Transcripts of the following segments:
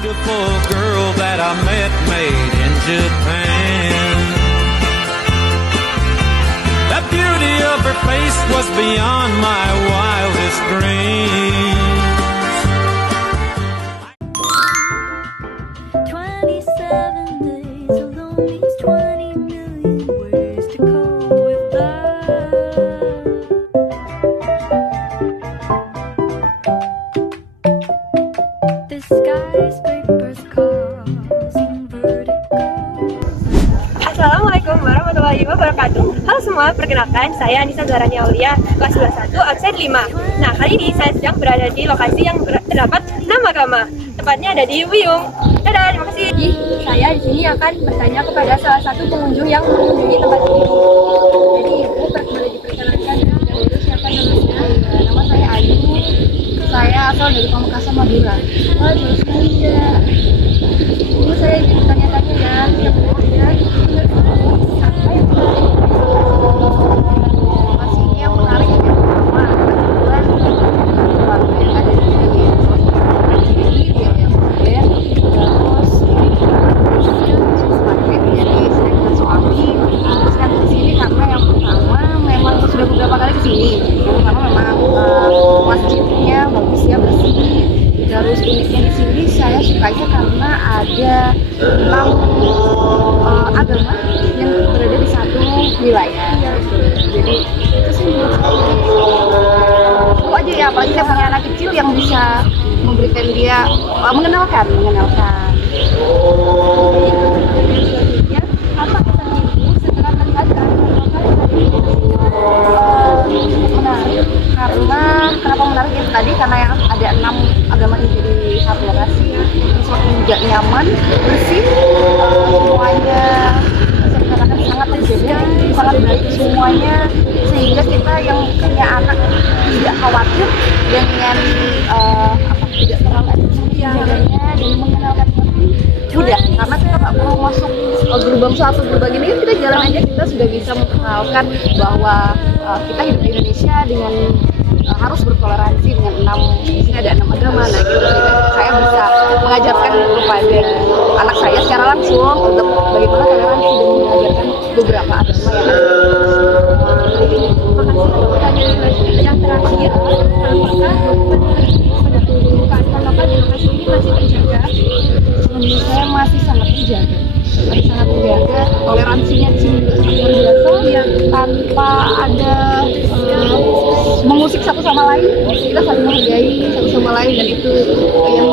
beautiful girl that I met made in Japan. The beauty of her face was beyond my wildest dreams. 27 days alone means 20 million ways to cope with love. The skyscrapers causing vertigo. Assalamualaikum warahmatullahi wabarakatuh. Halo semua, perkenalkan saya Anissa Zarani Aulia, kelas 11 1 absen 5. Nah, kali ini saya sedang berada di lokasi yang terdapat 6 agama. Tepatnya ada di Wiyung. Dadah, terima kasih. Saya di sini akan bertanya kepada salah satu pengunjung yang mengunjungi tempat ini. Jadi, ibu boleh diperkenalkan terlebih dahulu siapa namanya? Nama saya Ayu. Saya asal dari Pamekasan, Madura. Oh, terus aja. Ibu saya ingin bertanya-tanya ya, siapa namanya? Apa yang Lokasi ini yang menarik yang pertama kebetulan keluarga yang ada di sini dia yang modern, terus paket, jadi saya dengan suami memutuskan ke sini karena yang pertama memang sudah beberapa kali ke sini. Yang pertama memang masjidnya bagus ya, bersih. Terus uniknya di sini saya sukanya karena ada 6 agama yang berada di satu wilayah. Jadi itu sih menurut saya seru aja ya, apalagi saya punya anak kecil yang bisa memberikan dia mengenalkan. selanjutnya? Apa kesan ibu setelah melihat keadaan lokal yang ada di sini? Menarik karena kenapa menarik itu tadi karena yang ada 6 agama ini jadi satu lokasi, terus juga nyaman, bersih, semuanya bisa dikatakan sangat terjaga, sangat baik semuanya, sehingga kita yang punya anak tidak khawatir dengan tidak terlalu ada menjaganya dan mengenalkan mudah, karena kita nggak perlu masuk gerbang satu gerbang ini, kita jalan aja kita sudah bisa memperkenalkan bahwa kita hidup di Indonesia dengan harus bertoleransi dengan 6, di sini ada 6 agama. Nah gitu, saya bisa mengajarkan kepada anak saya secara langsung untuk bagaimana toleransi dan mengajarkan beberapa agama yang ada. Pertanyaan yang terakhir, apakah keadaan lokal di lokasi ini masih terjaga? Menurut saya masih sangat terjaga, toleransinya di sini juga sangat luar biasa ya, tanpa ada mengusik satu sama lain, kita saling menghargai satu sama lain, dan itu yang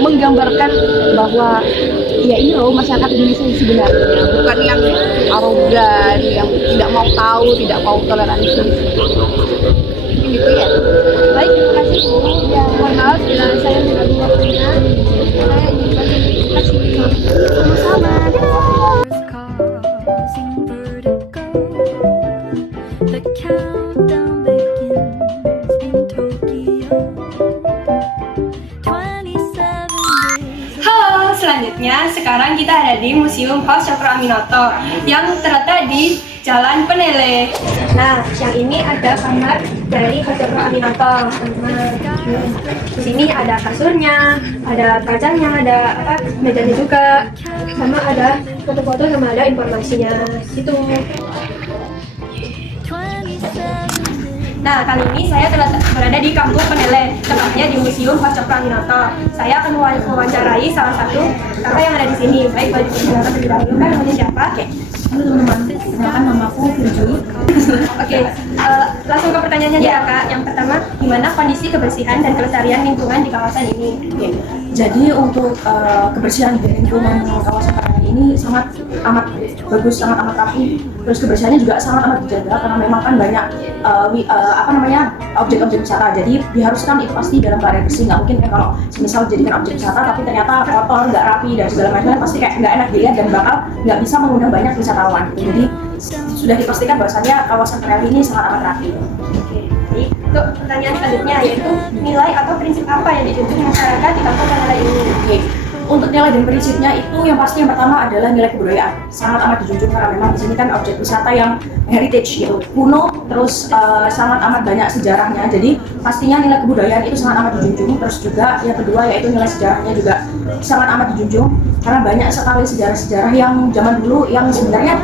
menggambarkan bahwa ya ini loh masyarakat Indonesia yang sebenarnya, bukan yang arogan, yang tidak mau tahu, tidak mau toleransi. Mungkin gitu ya. Baik, terima kasih Bu. Ya, mohon maaf bila saya mengganggu waktunya. Saya ingin terima kasih. Sama-sama. Causing vertigo. The countdown begins in Tokyo. 27 days. Halo, selanjutnya sekarang kita ada di Museum Paus Cokro Aminoto yang terletak di Jalan Penele. Nah, yang ini ada kamar dari Paus Cokro Aminoto, teman-teman. Di sini ada kasurnya, ada kacanya, ada mejanya juga, sama ada foto-foto sama ada informasinya. Gitu. Nah, kali ini saya berada di Kampung Penele, tepatnya di Museum Paus Cokro Aminoto. Saya akan mewawancarai salah satu kakak yang ada di sini. Baik, boleh diperkenalkan terlebih dahulu, kan namanya siapa? Halo teman-teman, perkenalkan nama aku Firjui. Oke, langsung ke pertanyaannya ya Kak. Yang pertama, gimana kondisi kebersihan dan kelestarian lingkungan di kawasan ini? Jadi untuk kebersihan di lingkungan kawasan Penele ini sangat amat bagus, sangat amat rapi. Terus kebersihannya juga sangat amat dijaga karena memang kan banyak objek-objek wisata. Jadi diharuskan itu pasti dalam keadaan bersih. Nggak mungkin kan kalau misal dijadikan objek wisata tapi ternyata kotor, nggak rapi dan segala macam, pasti kayak nggak enak dilihat dan bakal nggak bisa mengundang banyak wisatawan. Gitu. Jadi sudah dipastikan bahwasannya kawasan Penele ini sangat amat rapi. Oke, baik. Untuk pertanyaan selanjutnya yaitu nilai atau prinsip apa yang dijunjung masyarakat di Kampung Penele ini? Oke. untuk nilai dan prinsipnya itu yang pasti yang pertama adalah nilai kebudayaan, sangat amat dijunjung karena memang di sini kan objek wisata yang heritage gitu, kuno, terus sangat amat banyak sejarahnya. Jadi pastinya nilai kebudayaan itu sangat amat dijunjung. Terus juga yang kedua yaitu nilai sejarahnya juga sangat amat dijunjung karena banyak sekali sejarah-sejarah yang zaman dulu yang sebenarnya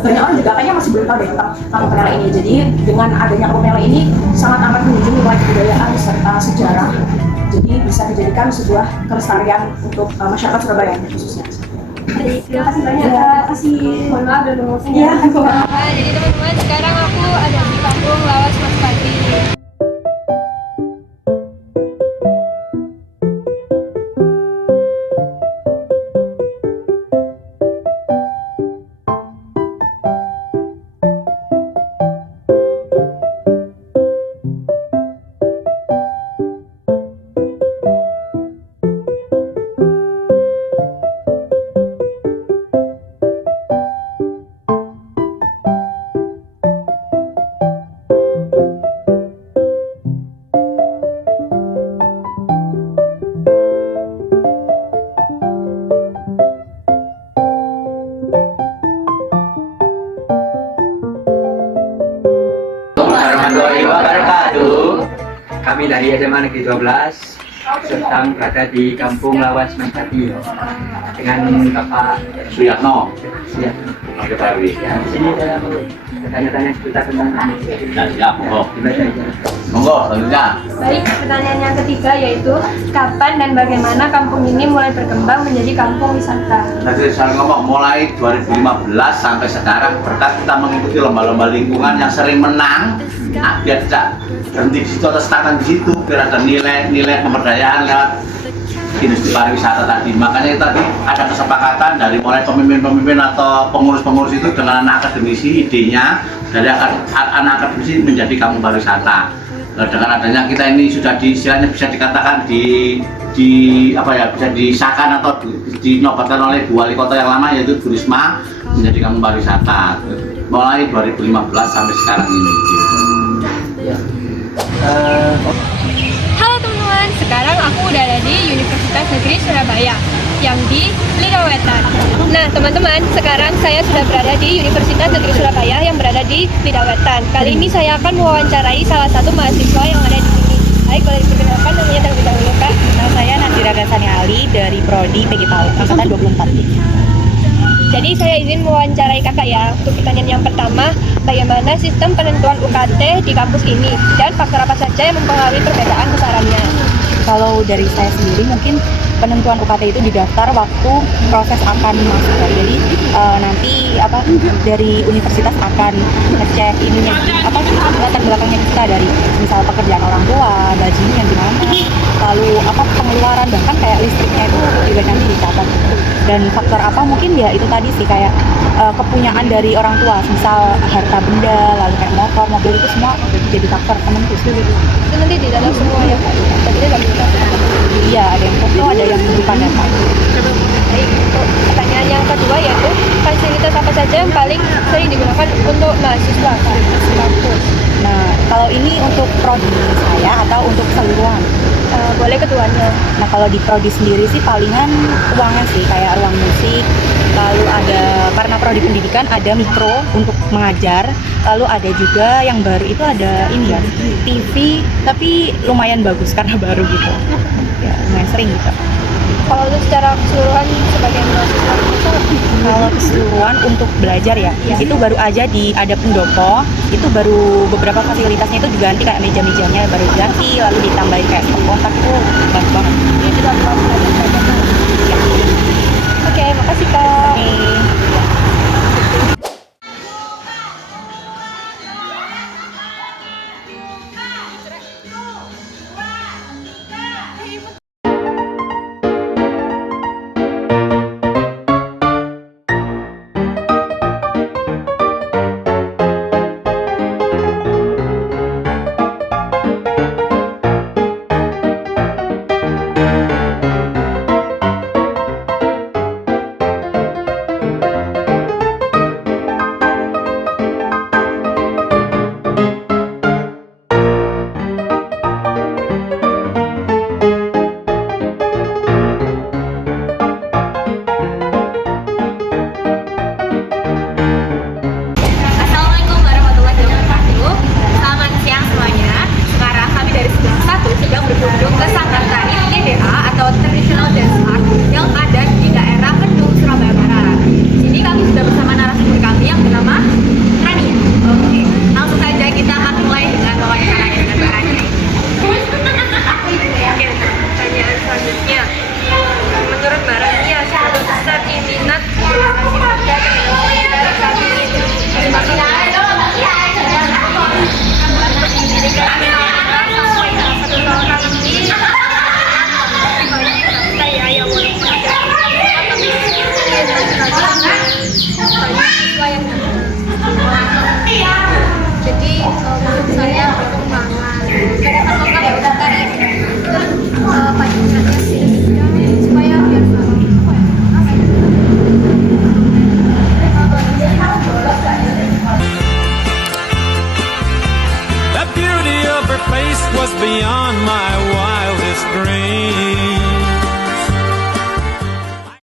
banyak orang juga kayaknya masih belum tahu deh tentang Kampung Pela ini. Jadi dengan adanya Kampung Pela ini sangat amat menunjukkan nilai kebudayaan serta sejarah. Jadi bisa dijadikan sebuah kelestarian untuk masyarakat Surabaya khususnya. Terima kasih banyak. Ya, terima kasih. Mohon maaf udah ngomongin. Iya, Nah, jadi teman-teman, sekarang aku ada di Kampung Lawas Mas Pati. Warahmatullahi wabarakatuh. Kami dari SMA Negeri 12 sedang berada di Kampung Lawas Mas Pati dengan Bapak Suyatno. Oke Pak Wi. Ya, di sini saya mau tanya-tanya seputar tentang Siap, monggo. gimana saja. Monggo, selanjutnya. Baik, pertanyaan yang ketiga yaitu kapan dan bagaimana kampung ini mulai berkembang menjadi kampung wisata? Tadi saya ngomong mulai 2015 sampai sekarang berkat kita mengikuti lomba-lomba lingkungan yang sering menang. Dia tidak berhenti di situ atau stagnan di situ, biar ada nilai pemberdayaan lewat industri pariwisata tadi. Makanya tadi ada kesepakatan dari mulai pemimpin-pemimpin atau pengurus-pengurus itu dengan anak akademisi, idenya dari anak akademisi menjadi kampung pariwisata. Dengan adanya kita ini sudah istilahnya bisa dikatakan bisa disahkan atau dinobatkan oleh Bu Wali Kota yang lama yaitu Bu Risma menjadi kampung pariwisata mulai 2015 sampai sekarang ini. Halo teman-teman, sekarang aku udah ada di Universitas Negeri Surabaya yang di Lidawetan. Nah teman-teman, sekarang saya sudah berada di Universitas Negeri Surabaya yang berada di Lidawetan. Kali ini saya akan mewawancarai salah satu mahasiswa yang ada di sini. Baik, boleh diperkenalkan namanya terlebih dahulu Kak. Saya Nadira Gasani Ali dari Prodi PG PAUD angkatan 24. Jadi saya izin mewawancarai kakak ya. Untuk pertanyaan yang pertama, bagaimana sistem penentuan UKT di kampus ini dan faktor apa saja yang mempengaruhi perbedaan besarannya? Kalau dari saya sendiri mungkin penentuan UKT itu didaftar waktu proses akan masuk. Jadi nanti dari universitas akan ngecek ininya latar belakangnya kita dari misal pekerjaan orang tua, gajinya gimana, lalu pengeluaran bahkan kayak listriknya itu juga nanti dicatat. Dan faktor apa mungkin ya itu tadi sih kayak kepunyaan dari orang tua, misal harta benda, lalu kayak motor, mobil itu semua jadi faktor penentu gitu. Itu nanti di dalam semua ya Kak. Tadi nggak bisa. Iya, ada yang foto, ada yang berupa data. Baik, untuk pertanyaan yang kedua yaitu fasilitas apa saja yang paling sering digunakan untuk mahasiswa Kak di kampus? Nah, kalau ini untuk prodi saya atau untuk keseluruhan? Boleh keduanya. Nah, kalau di prodi sendiri sih palingan ruangan sih, kayak ruang musik, lalu ada, karena prodi pendidikan ada mikro untuk mengajar, lalu ada juga yang baru itu ada ini ya, TV, tapi lumayan bagus karena baru gitu. Ya, lumayan sering gitu. Kalau untuk secara keseluruhan sebagai mahasiswa, Kalau keseluruhan untuk belajar ya, itu baru aja ada pendopo, itu baru beberapa fasilitasnya itu diganti kayak meja-mejanya baru diganti, lalu ditambahin kayak stop kontak tuh bagus banget. ini juga